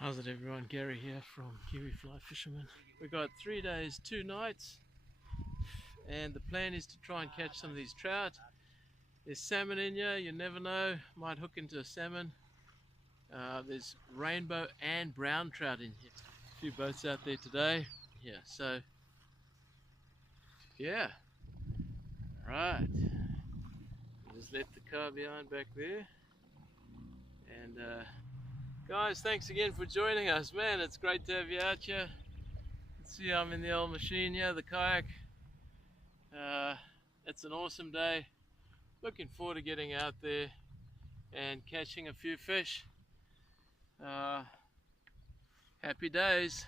How's it everyone? Gary here from Kiwiflyfisherman. We got 3 days, 2 nights, and the plan is to try and catch some of these trout. There's salmon in here, you never know, might hook into a salmon. There's rainbow and brown trout in here. A few boats out there today. Yeah, so yeah, right. Just left the car behind back there, and guys, thanks again for joining us. Man, it's great to have you out here. See, I'm in the old machine here, the kayak. It's an awesome day. Looking forward to getting out there and catching a few fish. Happy days.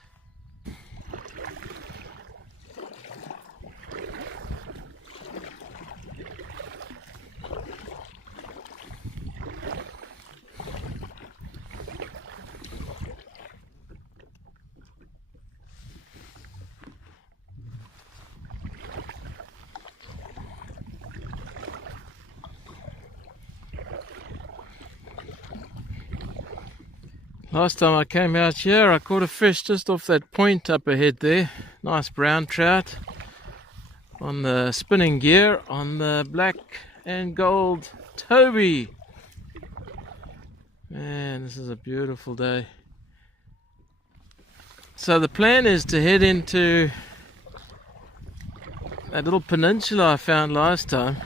Last time I came out here, I caught a fish just off that point up ahead there. Nice brown trout on the spinning gear on the black and gold Toby. Man, this is a beautiful day. So the plan is to head into that little peninsula I found last time,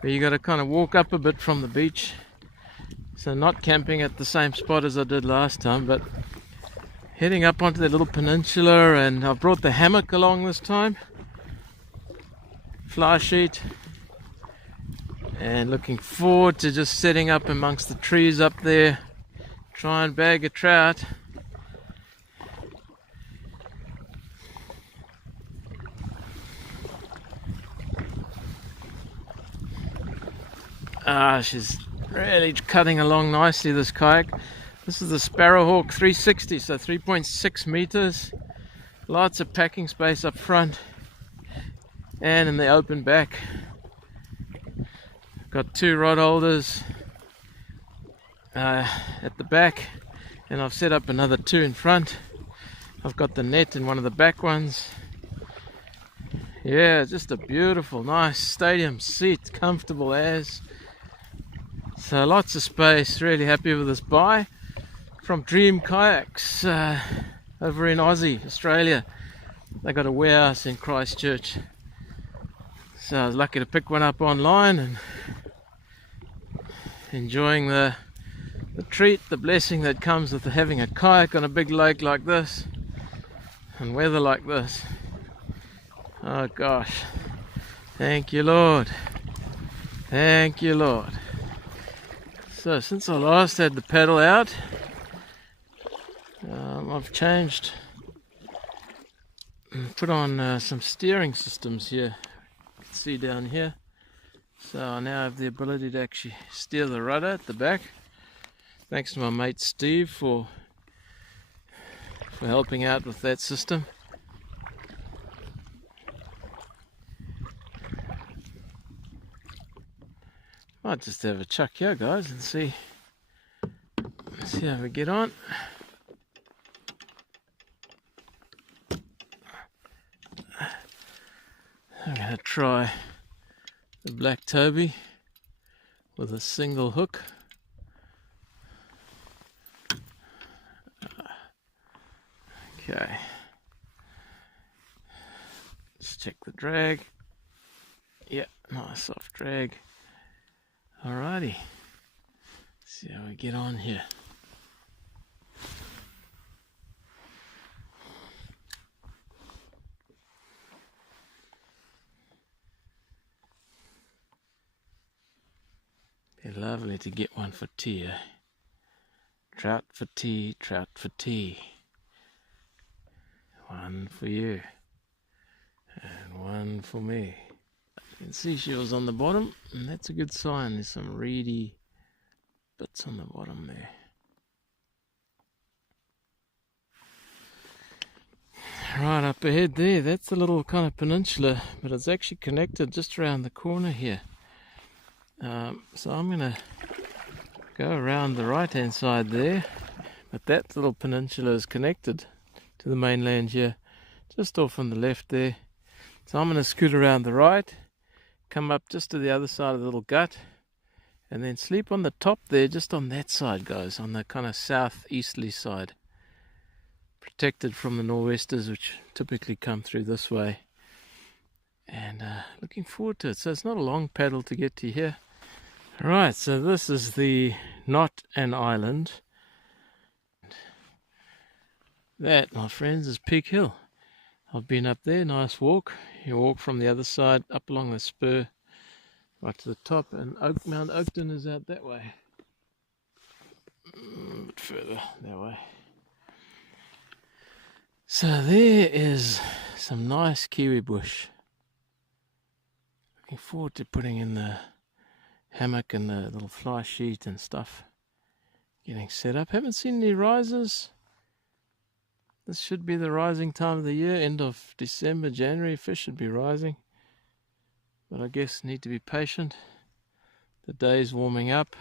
where you got to kind of walk up a bit from the beach. So not camping at the same spot as I did last time, but heading up onto that little peninsula. And I've brought the hammock along this time, fly sheet, and looking forward to just setting up amongst the trees up there, try and bag a trout. She's really cutting along nicely, this kayak. This is the Sparrowhawk 360, so 3.6 meters. Lots of packing space up front and in the open back. Got 2 rod holders at the back, and I've set up another 2 in front. I've got the net in one of the back ones. Yeah, just a beautiful, nice stadium seat, comfortable as. So lots of space. Really happy with this buy from Dream Kayaks over in Aussie, Australia. They got a warehouse in Christchurch, so I was lucky to pick one up online and enjoying the treat, the blessing that comes with having a kayak on a big lake like this and weather like this. Oh gosh, thank you Lord, thank you Lord. So since I last had the paddle out, I've changed and put on some steering systems here. You can see down here. So I now have the ability to actually steer the rudder at the back. Thanks to my mate Steve for helping out with that system. Might just have a chuck here, guys, and see how we get on. I'm going to try the black Toby with a single hook. Okay. Let's check the drag. Yeah, nice soft drag. Alrighty, see how we get on here. Be lovely to get one for tea, eh? Trout for tea, trout for tea. One for you, and one for me. You can see seashells on the bottom, and that's a good sign. There's some reedy bits on the bottom there. Right up ahead there, that's a little kind of peninsula, but it's actually connected just around the corner here. So I'm going to go around the right hand side there, But that little peninsula is connected to the mainland here, just off on the left there. So I'm going to scoot around the right, come up just to the other side of the little gut, and then sleep on the top there, just on that side, guys, on the kind of southeasterly side. Protected from the nor'westers, which typically come through this way. And looking forward to it. So it's not a long paddle to get to here. Right, so this is the Not an Island. That, my friends, is Peak Hill. I've been up there, nice walk. You walk from the other side up along the spur right to the top, and Mount Oakton is out that way. A bit further that way. So there is some nice kiwi bush. Looking forward to putting in the hammock and the little fly sheet and stuff. Getting set up. Haven't seen any risers. This should be the rising time of the year. End of December, January, fish should be rising. But I guess need to be patient. The day's warming up.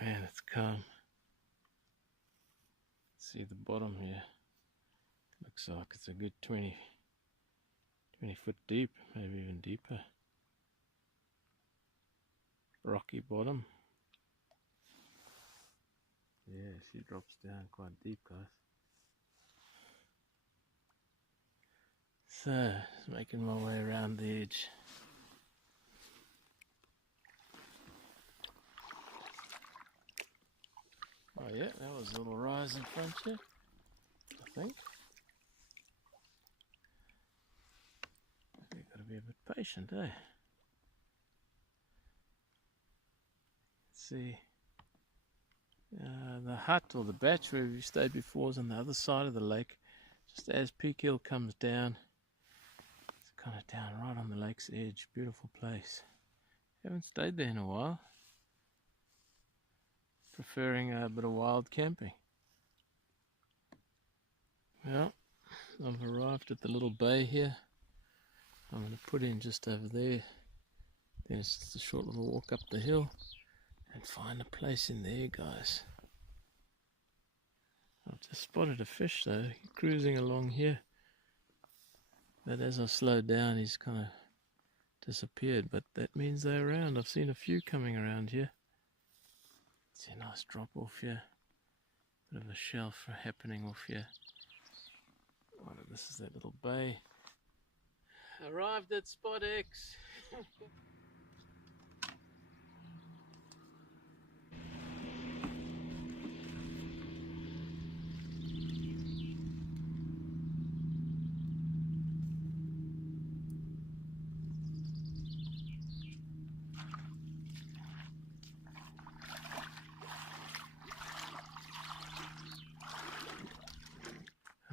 Man, it's calm. See the bottom here. Looks like it's a good 20 foot deep, maybe even deeper. Rocky bottom. Yeah, she drops down quite deep, guys. So, just making my way around the edge. Oh yeah, that was a little rise in front here, I think. You've got to be a bit patient, eh? Let's see. The hut or the batch where we stayed before is on the other side of the lake. Just as Peak Hill comes down, it's kind of down right on the lake's edge. Beautiful place. Haven't stayed there in a while. Preferring a bit of wild camping. Well, I've arrived at the little bay here. I'm going to put in just over there. Then it's just a short little walk up the hill and find a place in there, guys. I've just spotted a fish though, cruising along here. But as I slowed down, he's kind of disappeared. But that means they're around. I've seen a few coming around here. See a nice drop off here. Bit of a shelf happening off here. Oh, this is that little bay. Arrived at Spot X.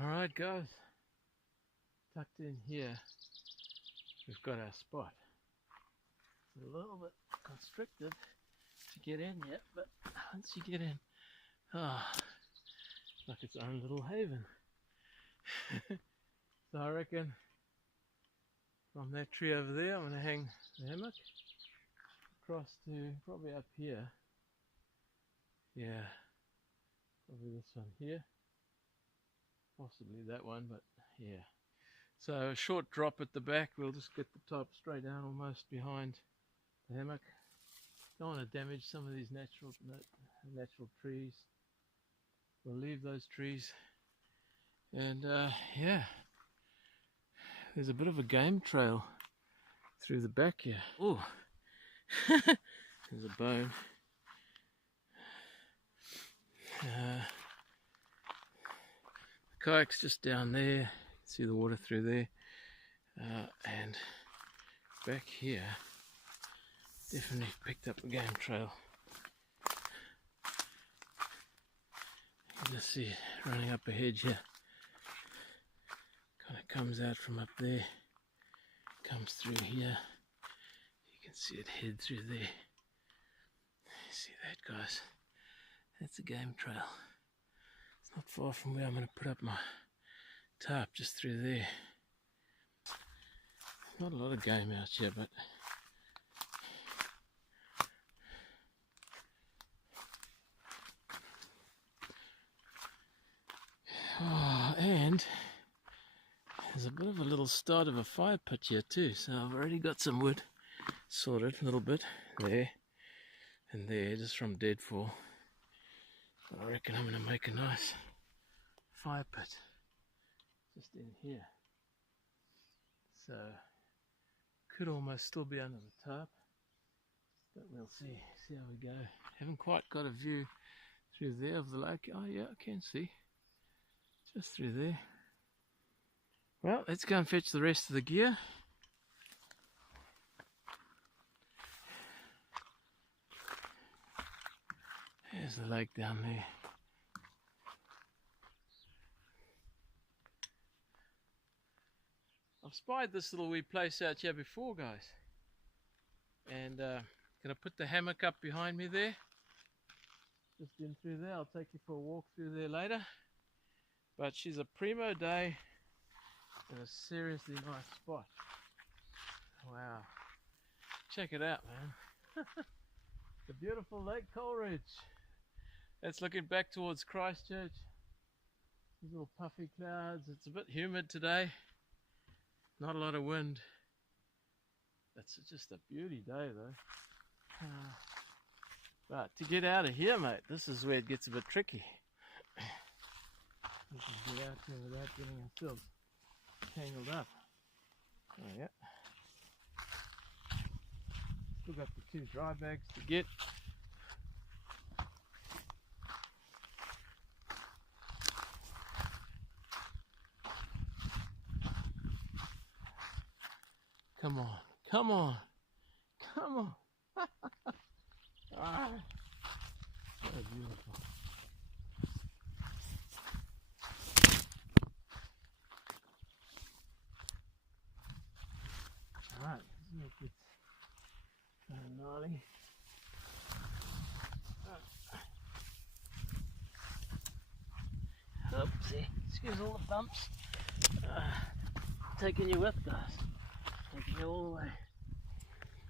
Alright guys, tucked in here, we've got our spot. It's a little bit constricted to get in yet, but once you get in, it's like its own little haven. So I reckon from that tree over there, I'm going to hang the hammock across to probably up here. Yeah, probably this one here. Possibly that one, but yeah. So a short drop at the back, we'll just get the top straight down almost behind the hammock. Don't want to damage some of these natural trees. We'll leave those trees. And yeah, there's a bit of a game trail through the back here. Oh, there's a bone. Kayak's just down there, you can see the water through there, and back here definitely picked up a game trail. You can just see it running up a hedge here, kind of comes out from up there, comes through here, you can see it head through there. You see that, guys? That's a game trail. Not far from where I'm going to put up my tarp, just through there. Not a lot of game out here, but Oh, and there's a bit of a little start of a fire pit here too, so I've already got some wood sorted a little bit there and there, just from deadfall. I reckon I'm going to make a nice fire pit just in here, so could almost still be under the tarp, but we'll see how we go. Haven't quite got a view through there of the lake. Oh yeah, I can see just through there. Well, let's go and fetch the rest of the gear. There's the lake down there. I've spied this little wee place out here before, guys, and gonna put the hammock up behind me there, just in through there. I'll take you for a walk through there later, but she's a primo day and a seriously nice spot. Wow, check it out, man. The beautiful Lake Coleridge. That's looking back towards Christchurch. These little puffy clouds. It's a bit humid today. Not a lot of wind. That's just a beauty day though. But to get out of here, mate, this is where it gets a bit tricky. We can get out here without getting ourselves tangled up. Oh yeah. Still got the 2 dry bags to get. Come on, come on, come on. Ah, so beautiful. Alright, let's make it gnarly. Oopsie, excuse all the bumps. Taking you with, guys. Taking you all the way.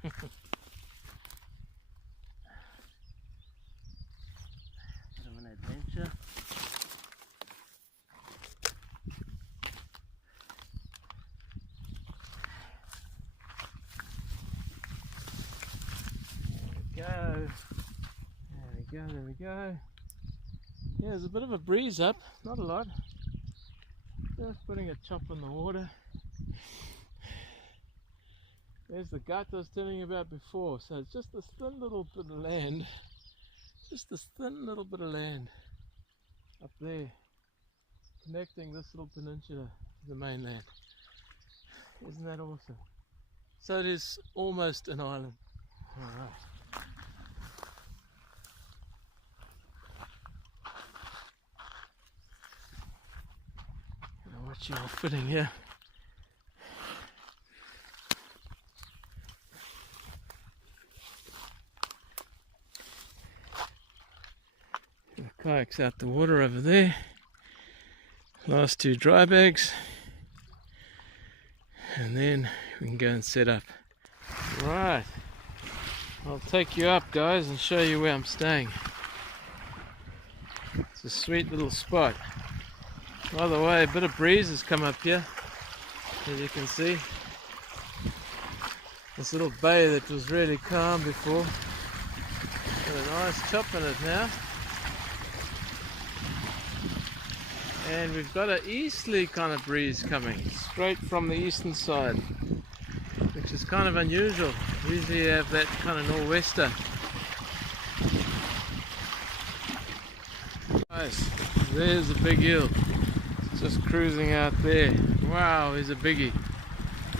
Bit of an adventure. There we go. Yeah, there's a bit of a breeze up, not a lot. Just putting a chop on the water. There's the gut I was telling you about before. So it's just this thin little bit of land. Just this thin little bit of land up there, connecting this little peninsula to the mainland. Isn't that awesome? So it is almost an island. Alright. Watch your footing here. The kayak's out the water over there. Last 2 dry bags. And then we can go and set up. Right. I'll take you up, guys, and show you where I'm staying. It's a sweet little spot. By the way, a bit of breeze has come up here, as you can see. This little bay that was really calm before, got a nice chop in it now. And we've got an easterly kind of breeze coming, straight from the eastern side, which is kind of unusual. Usually you have that kind of nor'wester. Nice, there's a big eel. Just cruising out there. Wow, he's a biggie.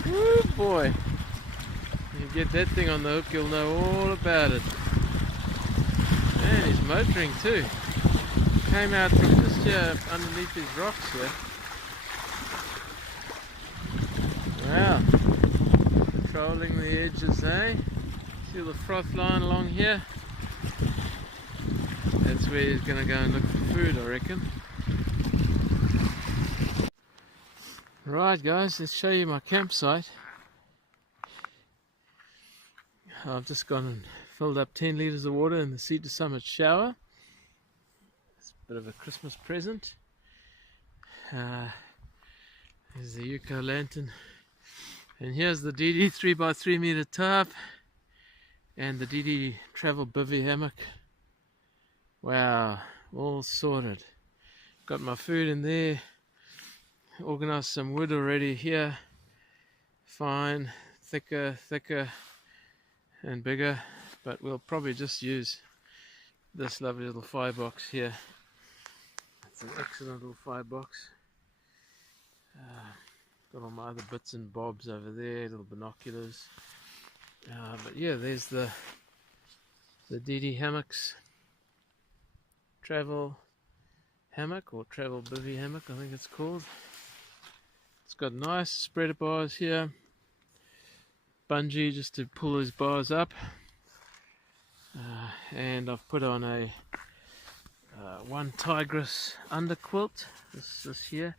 Woo boy. You get that thing on the hook, you'll know all about it. Man, he's motoring too. Came out from just here underneath these rocks here. Wow. Trolling the edges, eh? See the froth line along here? That's where he's going to go and look for food, I reckon. Right guys, let's show you my campsite. I've just gone and filled up 10 litres of water in the Sea to Summit shower. It's a bit of a Christmas present. There's the Yucca lantern. And here's the DD 3x3 meter tarp and the DD travel bivvy hammock. Wow, all sorted. Got my food in there. Organized some wood already here. Fine, thicker and bigger, but we'll probably just use this lovely little firebox here. It's an excellent little firebox. Got all my other bits and bobs over there, little binoculars. But yeah, there's the DD hammocks. Travel hammock, or travel bivvy hammock, I think it's called. It's got nice spreader bars here. Bungee just to pull these bars up. And I've put on a one tigress underquilt. This here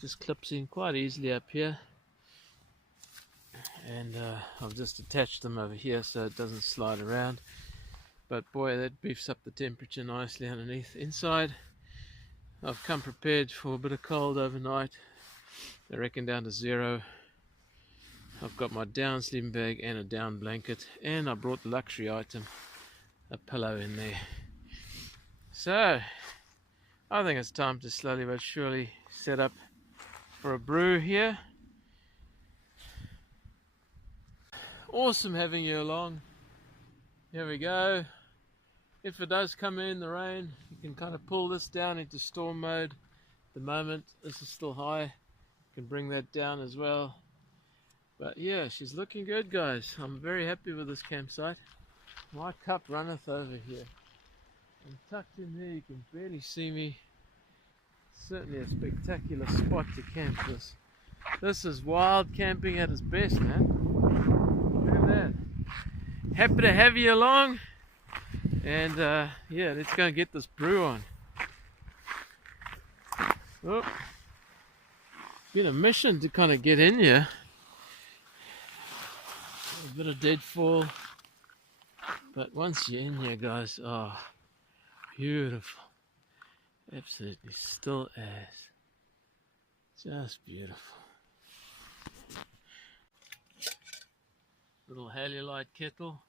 just clips in quite easily up here. And I've just attached them over here so it doesn't slide around. But boy, that beefs up the temperature nicely underneath. Inside, I've come prepared for a bit of cold overnight. I reckon down to 0. I've got my down sleeping bag and a down blanket, and I brought the luxury item, a pillow in there. So, I think it's time to slowly but surely set up for a brew here. Awesome having you along. Here we go. If it does come in the rain, you can kind of pull this down into storm mode. At the moment, this is still high. You can bring that down as well. But yeah, she's looking good, guys. I'm very happy with this campsite. My cup runneth over here. And tucked in there, you can barely see me. Certainly a spectacular spot to camp this. This is wild camping at its best, man. Look at that. Happy to have you along. And yeah, let's go and get this brew on. Oh, been a mission to kind of get in here. A bit of deadfall, but once you're in here, guys, oh, beautiful. Absolutely still as. Just beautiful. Little halulite kettle.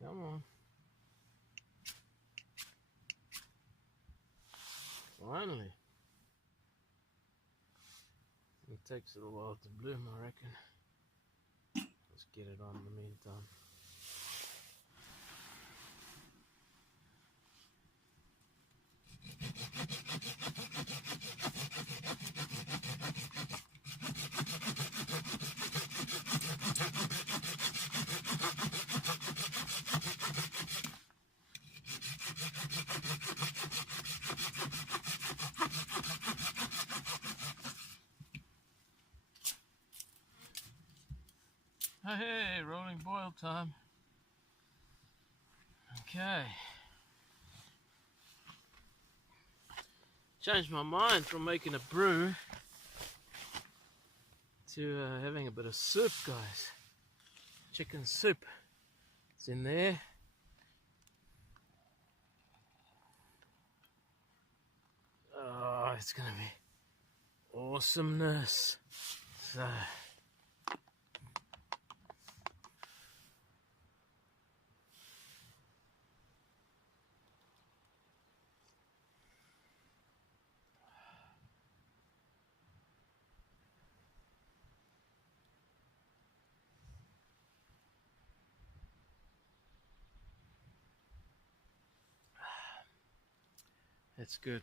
Come on. Finally. It takes a little while to bloom, I reckon. Let's get it on in the meantime. Hey, rolling boil time. Okay. Changed my mind from making a brew to having a bit of soup, guys. Chicken soup. It's in there. Oh, it's gonna be awesomeness. So. That's good.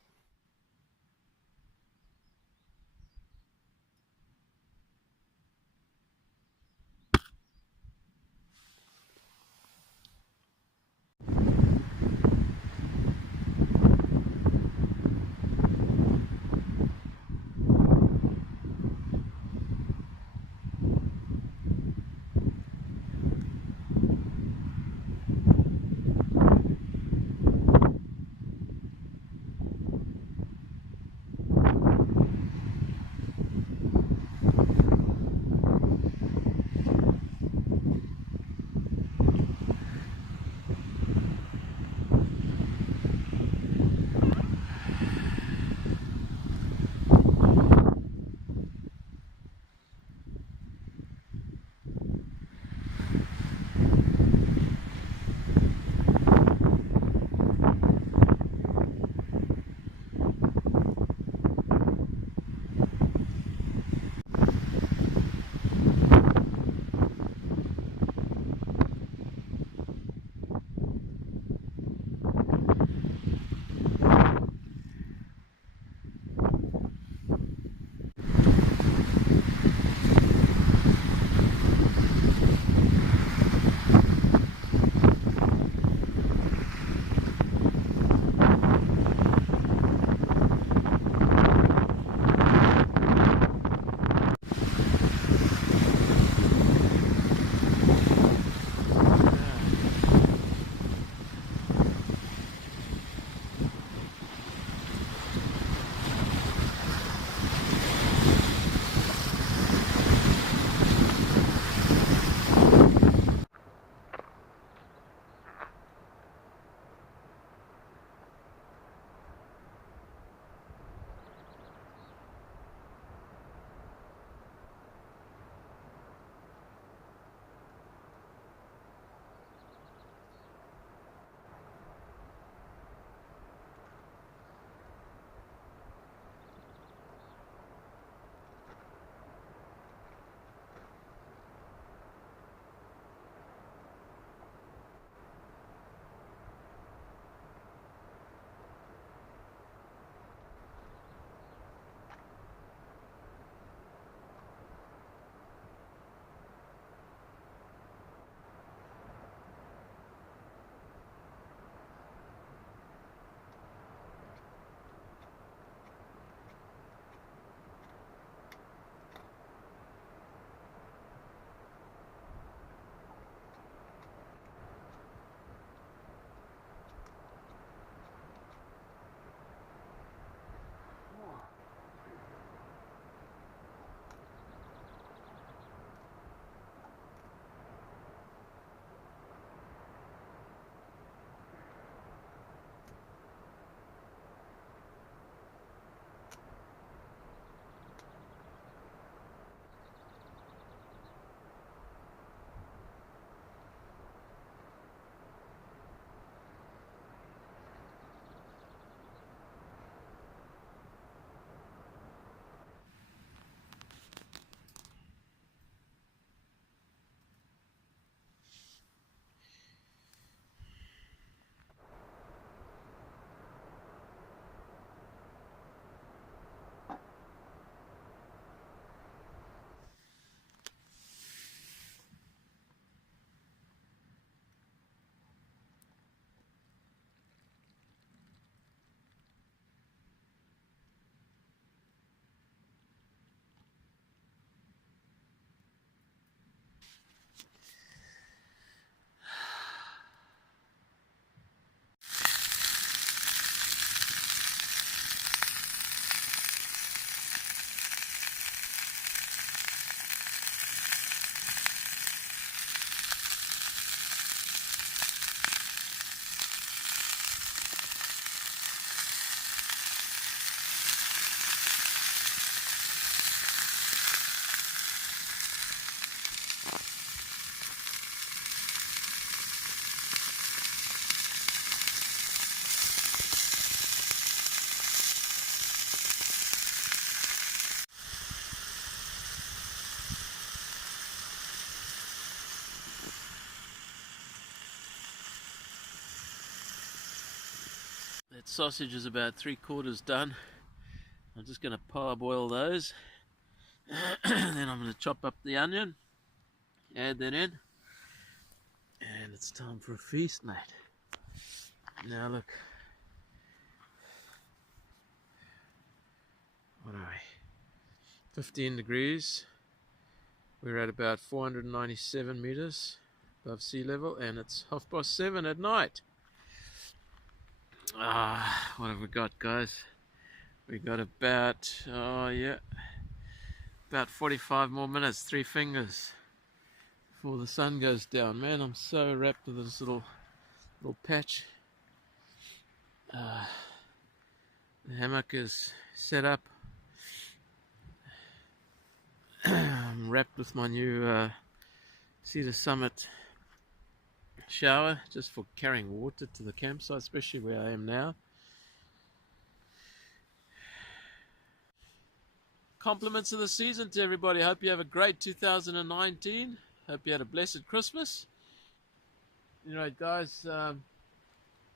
That sausage is about 3/4 done. I'm just going to parboil those. Then I'm going to chop up the onion, add that in, and it's time for a feast, mate. Now look, what are we? 15 degrees. We're at about 497 meters above sea level, and it's 7:30 at night. What have we got, guys? We got about, about 45 more minutes, 3 fingers before the sun goes down. Man, I'm so wrapped with this little patch. The hammock is set up. I'm wrapped with my new Cedar Summit shower, just for carrying water to the campsite, especially where I am now. Compliments of the season to everybody. Hope you have a great 2019. Hope you had a blessed Christmas. Anyway, guys, I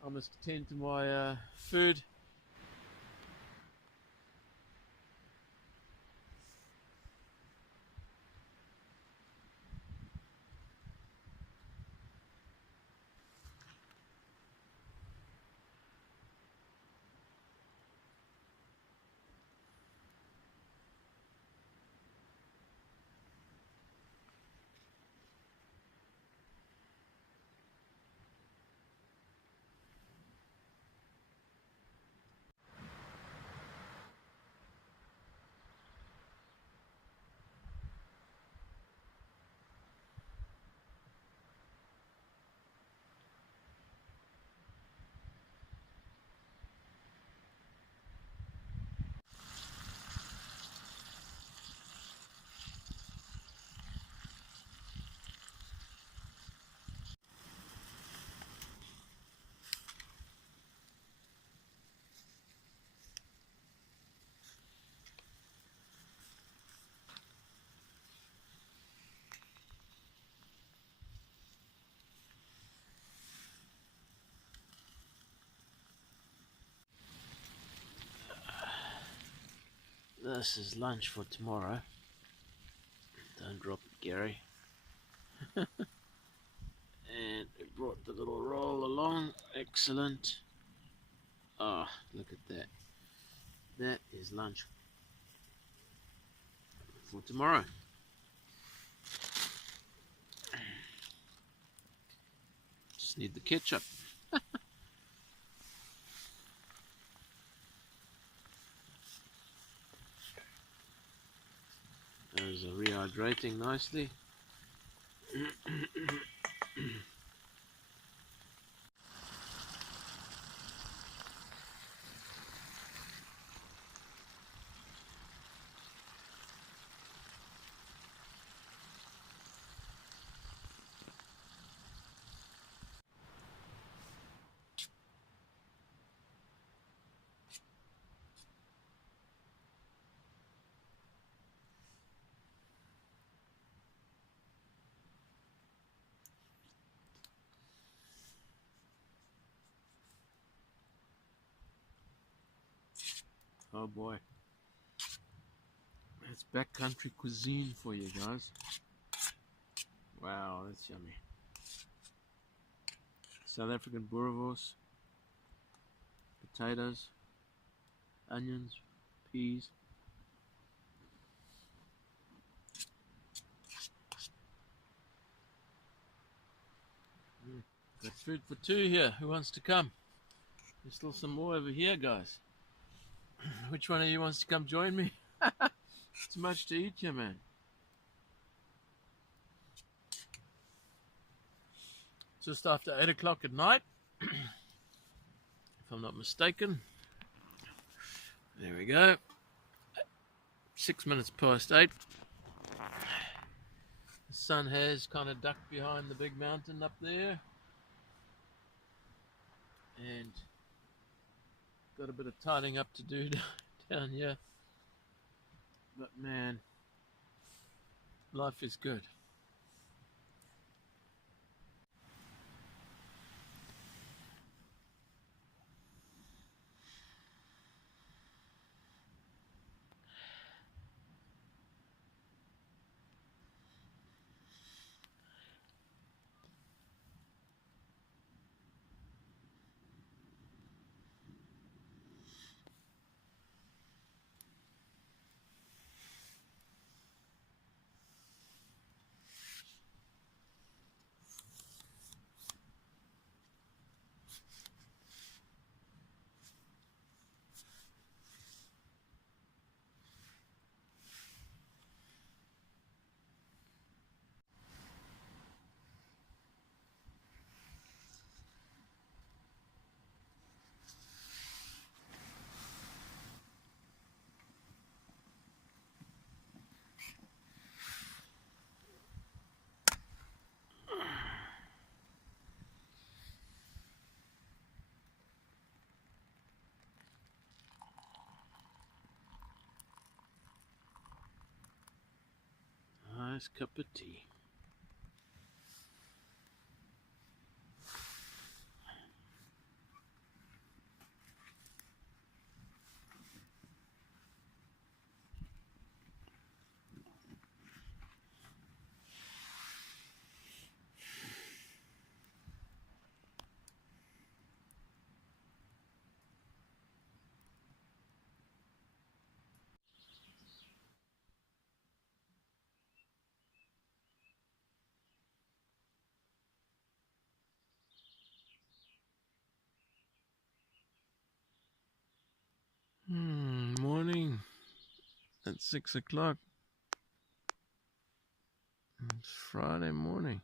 must attend to my food. This is lunch for tomorrow. Don't drop it, Gary. And it brought the little roll along. Excellent. Look at that. That is lunch for tomorrow. Just need the ketchup. Those are rehydrating nicely. Oh boy, that's backcountry cuisine for you guys. Wow, that's yummy. South African boerewors, potatoes, onions, peas. Got food for 2 here. Who wants to come? There's still some more over here, guys. Which one of you wants to come join me? It's much to eat here, man. Just after 8 o'clock at night, if I'm not mistaken. There we go. 6 minutes past 8. The sun has kind of ducked behind the big mountain up there. And got a bit of tidying up to do down here. But man, life is good. nice cup of tea. Morning at 6 o'clock. It's Friday morning.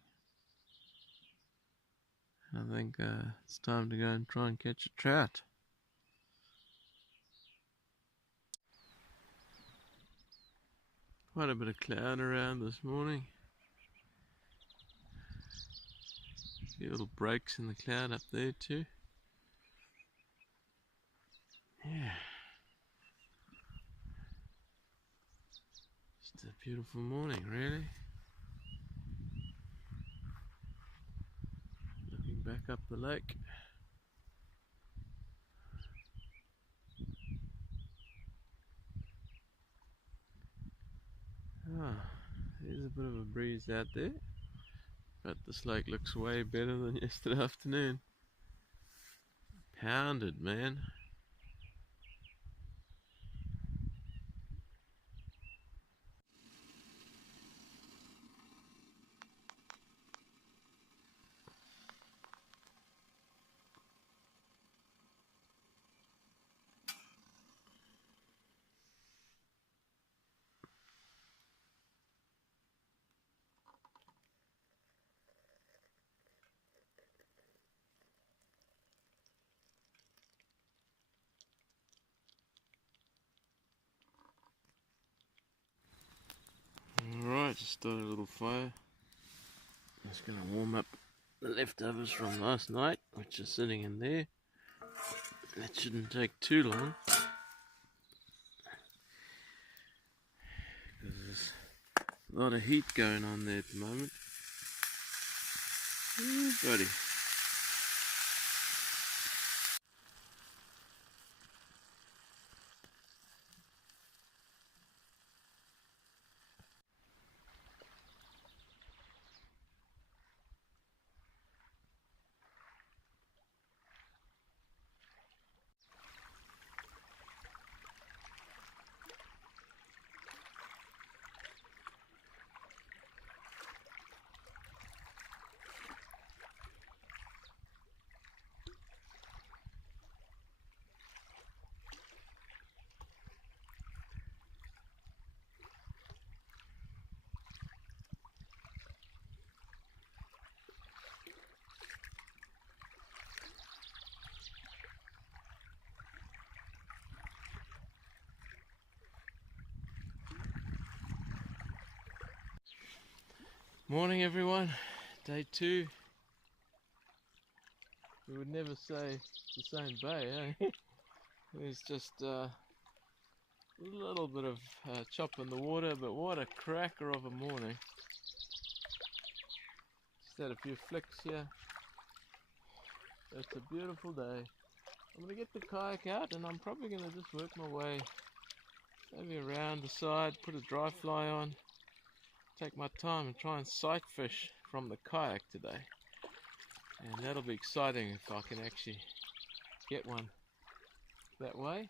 I think it's time to go and try and catch a trout. Quite a bit of cloud around this morning. A few little breaks in the cloud up there too. Yeah. Just a beautiful morning, really. Looking back up the lake. There's a bit of a breeze out there, but this lake looks way better than yesterday afternoon. Pounded, man. Alright, just started a little fire. Just going to warm up the leftovers from last night, which are sitting in there. That shouldn't take too long, because there's a lot of heat going on there at the moment. Ooh, buddy. Morning everyone, day 2. We would never say the same bay, eh? There's just a little bit of chop in the water, but what a cracker of a morning. Just had a few flicks here. It's a beautiful day. I'm going to get the kayak out and I'm probably going to just work my way maybe around the side, put a dry fly on, take my time and try and sight fish from the kayak today. And that'll be exciting if I can actually get one that way.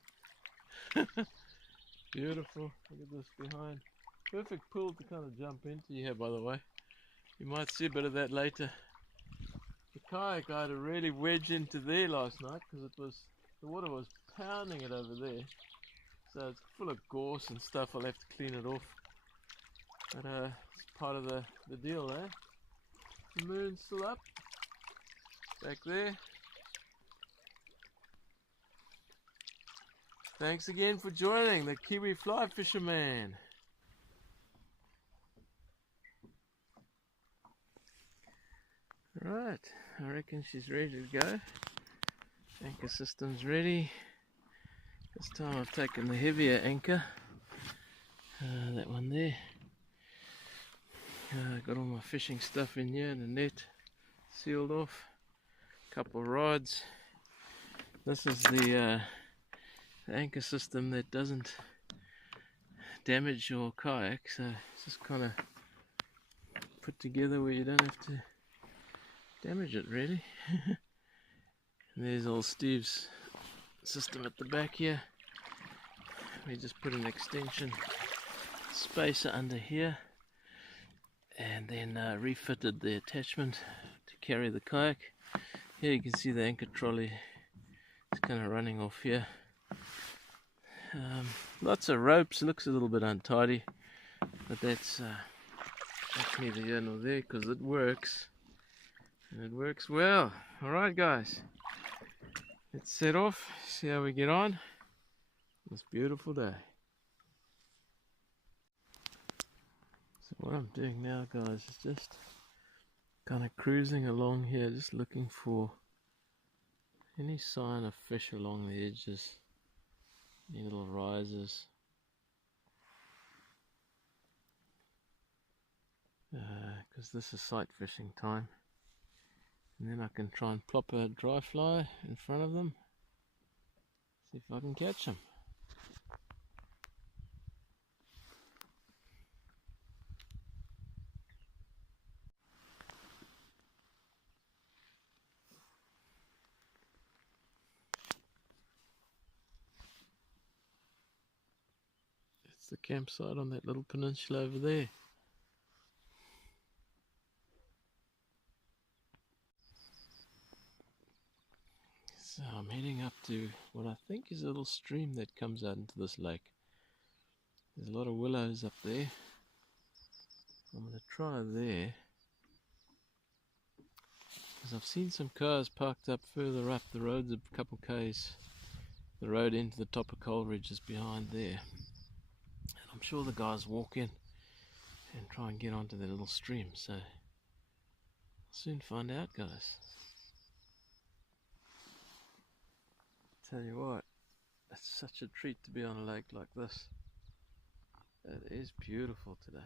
Beautiful. Look at this behind. Perfect pool to kind of jump into here, by the way. You might see a bit of that later. The kayak I had to really wedge into there last night because the water was pounding it over there. So it's full of gorse and stuff. I'll have to clean it off. But it's part of the deal there. The moon's still up. Back there. Thanks again for joining the Kiwi Fly Fisherman. Right, I reckon she's ready to go. Anchor system's ready. This time I've taken the heavier anchor. That one there. Got all my fishing stuff in here, the net sealed off, couple rods. This is the anchor system that doesn't damage your kayak, so it's just kind of put together where you don't have to damage it really. And there's old Steve's system at the back here. We just put an extension spacer under here and then refitted the attachment to carry the kayak. Here you can see the anchor trolley. It's kind of running off here. Lots of ropes. It looks a little bit untidy, but that's neither here nor there because it works, and it works well. Alright guys, let's set off, see how we get on this beautiful day. So what I'm doing now guys is just kind of cruising along here, just looking for any sign of fish along the edges, any little rises. Because this is sight fishing time, and then I can try and plop a dry fly in front of them, see if I can catch them. It's the campsite on that little peninsula over there. So I'm heading up to what I think is a little stream that comes out into this lake. There's a lot of willows up there. I'm going to try there, because I've seen some cars parked up further up. The road's a couple k's. The road into the top of Coleridge is behind there. And I'm sure the guys walk in and try and get onto the little stream. So I'll soon find out guys. Tell you what, it's such a treat to be on a lake like this. It is beautiful today.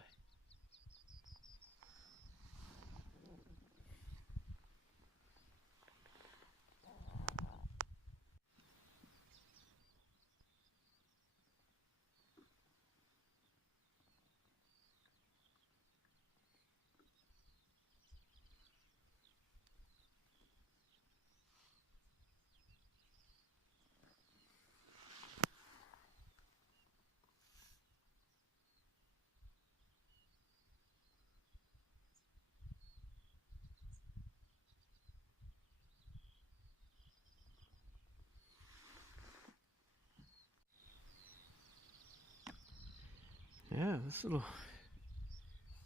Yeah, this little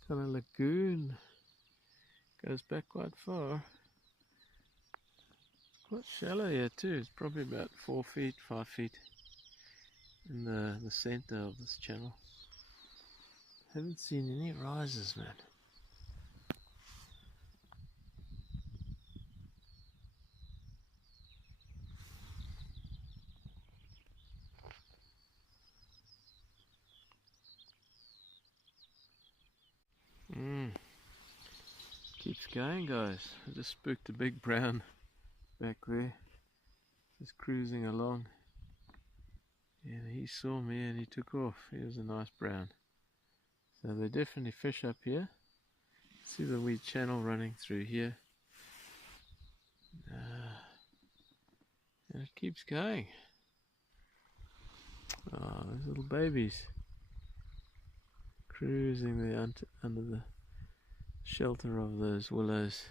kind of lagoon goes back quite far. It's quite shallow here too. It's probably about 4 feet, 5 feet in the center of this channel. Haven't seen any rises, man. Keeps going guys. I just spooked a big brown back there, just cruising along, and he saw me and he took off. He was a nice brown. So they definitely fish up here. See the wee channel running through here, and it keeps going. Oh, those little babies cruising there under the shelter of those willows.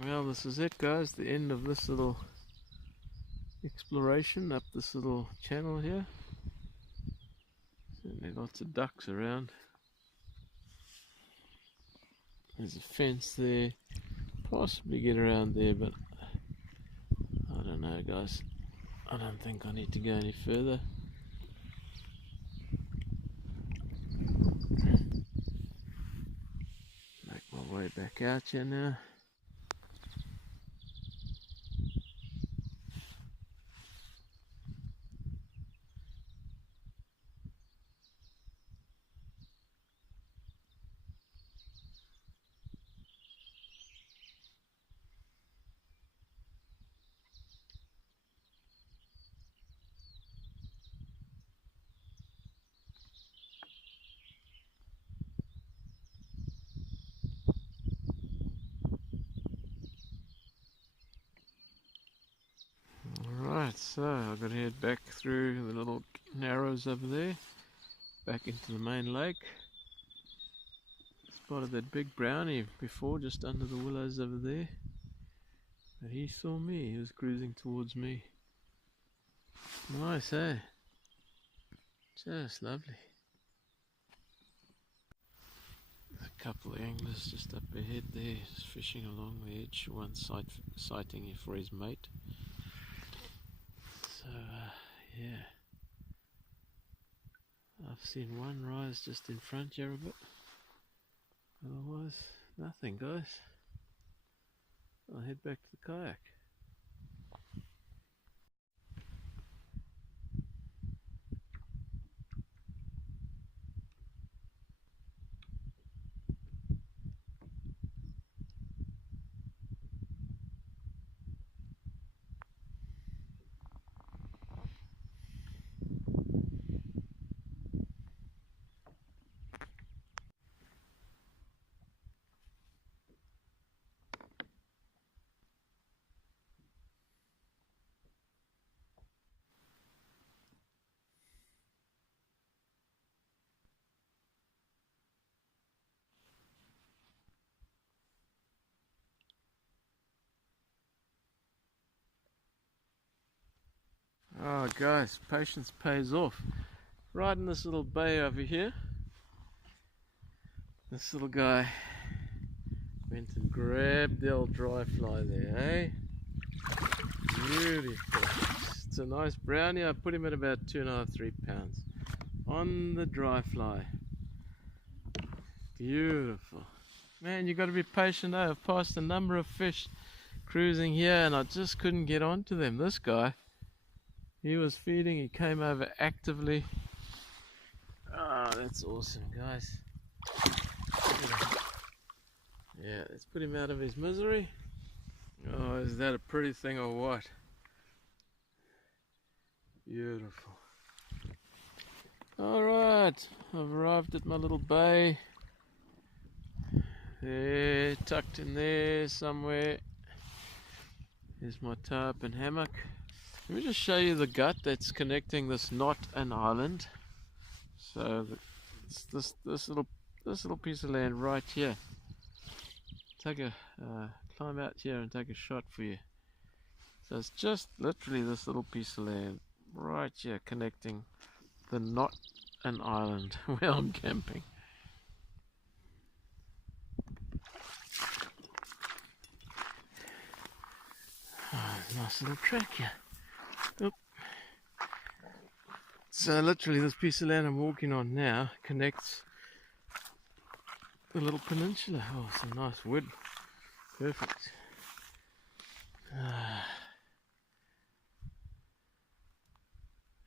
Well, this is it guys, the end of this little exploration up this little channel here. Certainly lots of ducks around. There's a fence there, possibly get around there, but I don't know guys, I don't think I need to go any further. Make my way back out here now. I've got to head back through the little narrows over there, back into the main lake. Spotted that big brownie before, just under the willows over there. But he saw me, he was cruising towards me. Nice, eh? Just lovely. A couple of anglers just up ahead there, just fishing along the edge, one sighting for his mate. So, yeah. I've seen one rise just in front here a bit. Otherwise, nothing, guys. I'll head back to the kayak. Oh guys, patience pays off. Right in this little bay over here, this little guy went and grabbed the old dry fly there, eh? Beautiful. It's a nice brownie. I put him at about 2.5 to 3 pounds on the dry fly. Beautiful. Man, you got to be patient. I've passed a number of fish cruising here and I just couldn't get onto them. This guy, he was feeding, he came over actively. Oh, that's awesome, guys. Yeah, let's put him out of his misery. Oh, is that a pretty thing or what? Beautiful. Alright, I've arrived at my little bay. There, tucked in there somewhere. Here's my tarp and hammock. Let me just show you the gut that's connecting this knot and island. So this little piece of land right here. Take a climb out here and take a shot for you. So it's just literally this little piece of land right here connecting the knot and island where I'm camping. Oh, nice little track here. Oop. So literally this piece of land I'm walking on now connects the little peninsula. Oh, some nice wood. Perfect.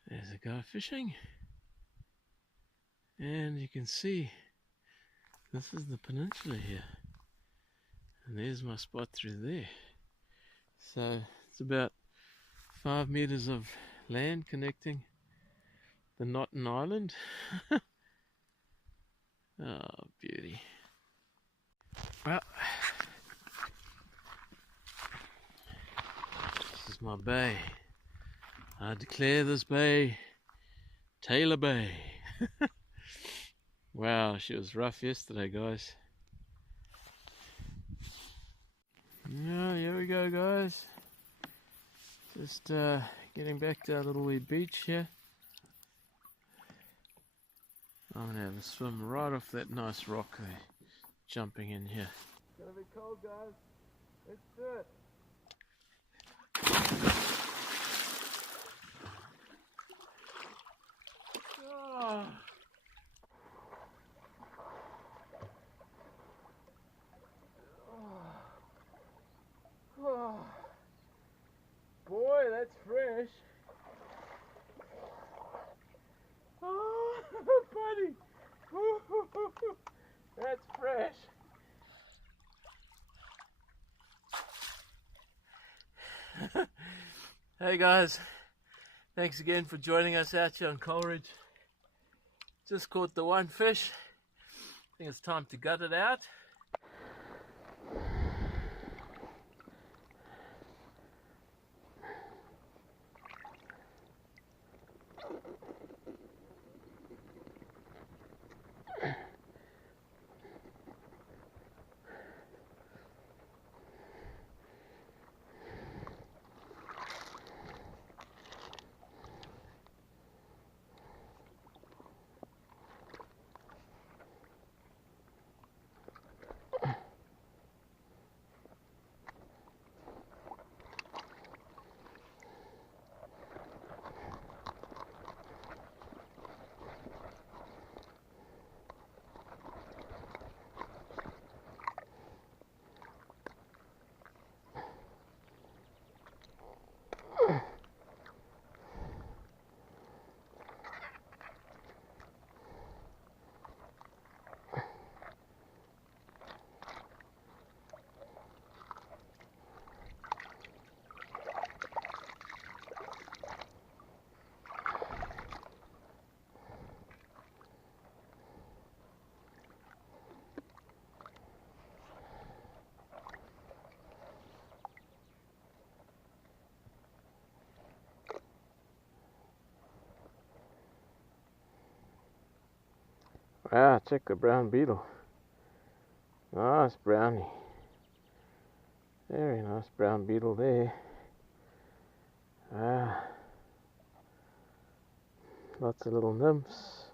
There's a guy fishing. And you can see this is the peninsula here. And there's my spot through there. So it's about 5 meters of land connecting the knot and island. Oh, beauty. Well, this is my bay. I declare this bay Taylor Bay. Wow, she was rough yesterday, guys. Yeah, here we go, guys. Just getting back to our little wee beach here. I'm gonna have a swim right off that nice rock there, jumping in here. It's gonna be cold, guys. Let's do it. Oh. Oh. Boy, that's fresh. Oh, buddy. That's fresh. Hey guys, thanks again for joining us out here on Coleridge. Just caught the one fish. I think it's time to gut it out. Wow, check the brown beetle. Nice brownie. Very nice brown beetle there. Ah, lots of little nymphs.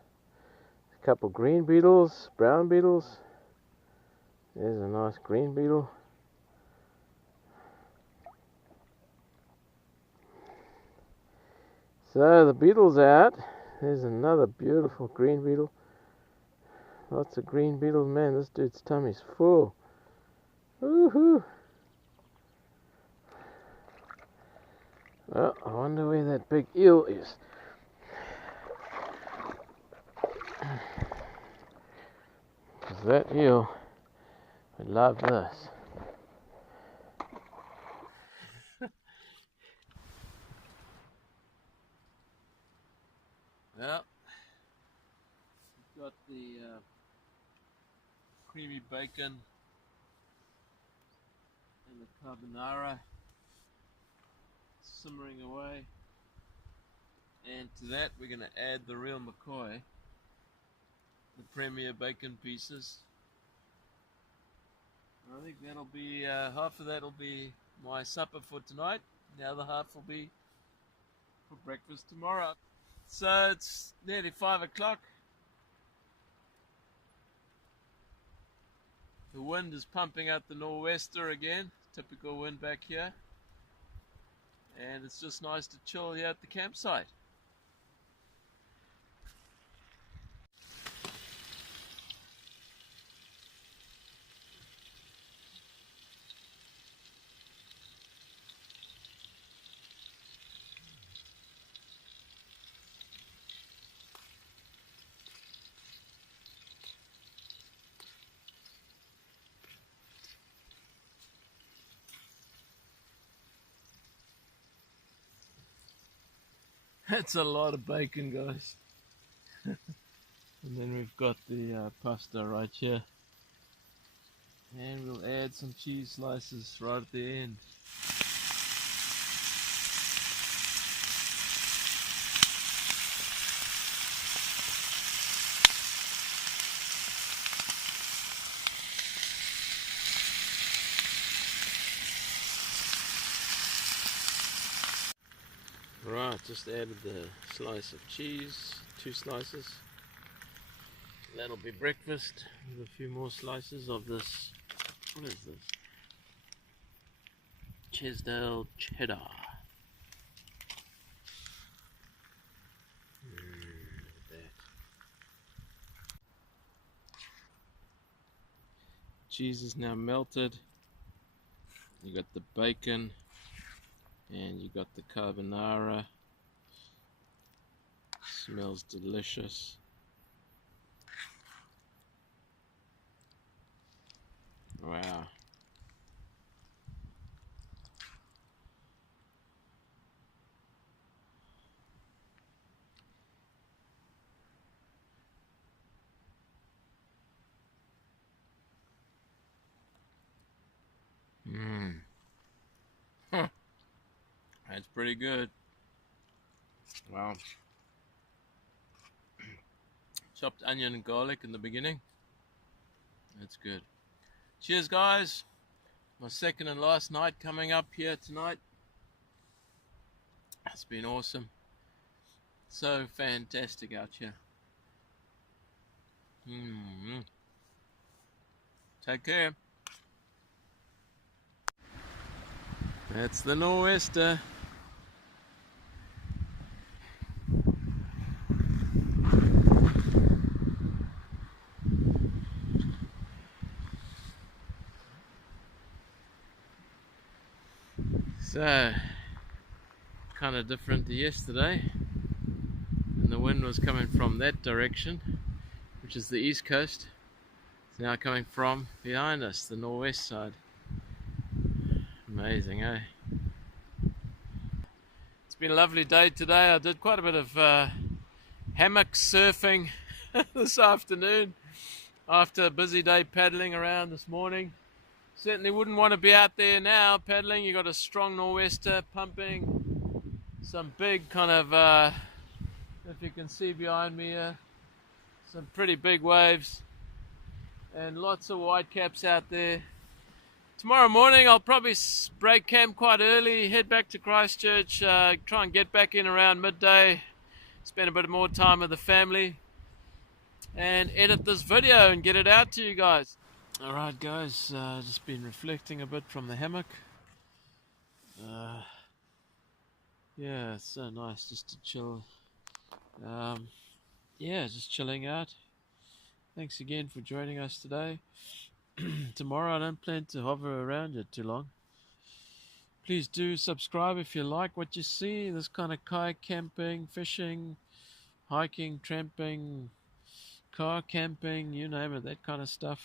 A couple green beetles, brown beetles. There's a nice green beetle. So the beetle's out. There's another beautiful green beetle. Lots of green beetles. Man, this dude's tummy's full. Woohoo! Well, I wonder where that big eel is. Because that eel would love this. Well, we've got the creamy bacon and the carbonara simmering away, and to that we're going to add the real McCoy, the premier bacon pieces. I think that'll be half of that will be my supper for tonight. The other half will be for breakfast tomorrow. So it's nearly 5 o'clock. The wind is pumping out the nor'wester again, typical wind back here. And it's just nice to chill here at the campsite. That's a lot of bacon, guys. And then we've got the pasta right here. And we'll add some cheese slices right at the end. Right, just added the slice of cheese, 2 slices. That'll be breakfast with a few more slices of this. What is this? Chesdale cheddar. Look at that. Cheese is now melted. You got the bacon. And you got the carbonara. Smells delicious. Wow. Mmm. Huh. That's pretty good. Wow. Chopped onion and garlic in the beginning. That's good. Cheers, guys. My second and last night coming up here tonight. It's been awesome. So fantastic out here. Take care. That's the nor'wester. So, kind of different to yesterday, and the wind was coming from that direction, which is the east coast. It's now coming from behind us, the northwest side. Amazing, eh? It's been a lovely day today. I did quite a bit of hammock surfing this afternoon after a busy day paddling around this morning. Certainly wouldn't want to be out there now paddling. You got a strong nor'wester pumping, some big kind of, if you can see behind me here, Some pretty big waves and lots of whitecaps out there. Tomorrow morning I'll probably break camp quite early, head back to Christchurch, try and get back in around midday, spend a bit more time with the family, and edit this video and get it out to you guys. Alright guys, just been reflecting a bit from the hammock. Yeah, it's so nice just to chill. Yeah, just chilling out. Thanks again for joining us today. Tomorrow I don't plan to hover around it too long. Please do subscribe if you like what you see, this kind of kayak camping, fishing, hiking, tramping, car camping, you name it, that kind of stuff.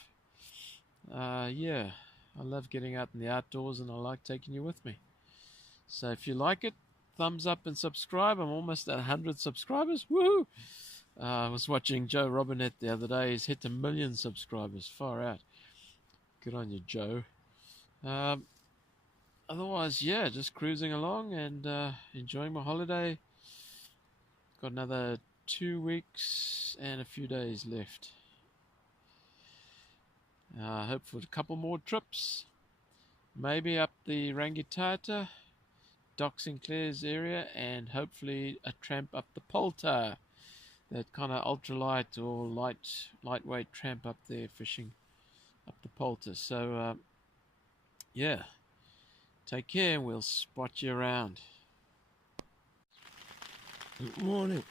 Yeah, I love getting out in the outdoors and I like taking you with me. So if you like it, thumbs up and subscribe. I'm almost at 100 subscribers. Woohoo! I was watching Joe Robinette the other day. He's hit 1 million subscribers. Far out. Good on you, Joe. Otherwise, yeah, just cruising along and enjoying my holiday. Got another 2 weeks and a few days left. Hope for a couple more trips. Maybe up the Rangitata, Dock Sinclair's area, and hopefully a tramp up the Polta. That kind of ultralight or lightweight tramp up there fishing up the Polta. So yeah, take care and we'll spot you around. Good morning.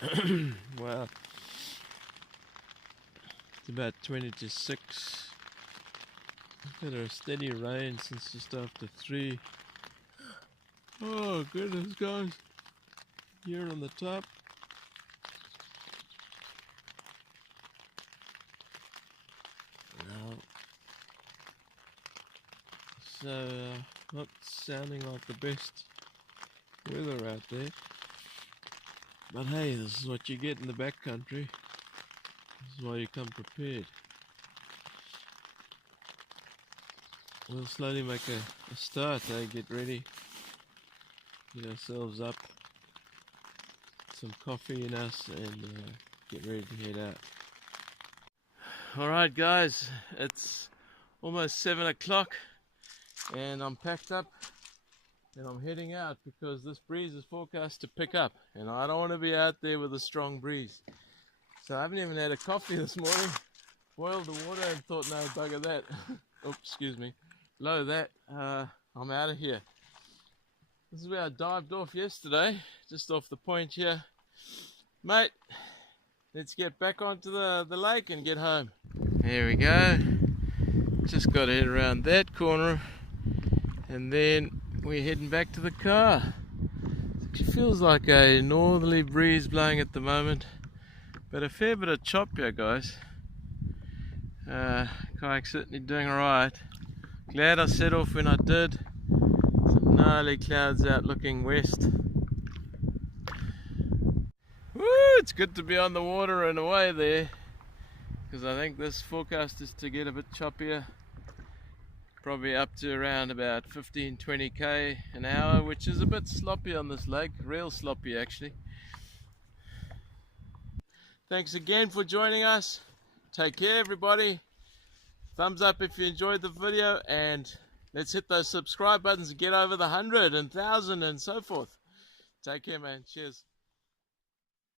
Well, it's about 20 to 6. We've had a steady rain since just after 3. Oh goodness guys, here on the top. So not sounding like the best weather out there, but hey, this is what you get in the backcountry. This is why you come prepared. We'll slowly make a start, get ready, get ourselves up, some coffee in us, and get ready to head out. Alright guys, it's almost 7 o'clock. And I'm packed up and I'm heading out because this breeze is forecast to pick up and I don't want to be out there with a strong breeze. So I haven't even had a coffee this morning. Boiled the water and thought, no, bugger that. Oops, excuse me. Low that. I'm out of here. This is where I dived off yesterday, just off the point here. Mate, let's get back onto the lake and get home. Here we go. Just got to head around that corner. And then we're heading back to the car. It feels like a northerly breeze blowing at the moment, but a fair bit of chop here, guys. Kayak's certainly doing alright. Glad I set off when I did. Some gnarly clouds out looking west. Woo! It's good to be on the water and away there, because I think this forecast is to get a bit choppier. Probably up to around about 15-20 k an hour, which is a bit sloppy on this lake, real sloppy actually. Thanks again for joining us. Take care everybody. Thumbs up if you enjoyed the video, and let's hit those subscribe buttons and get over the 100 and 1,000 and so forth. Take care man, cheers.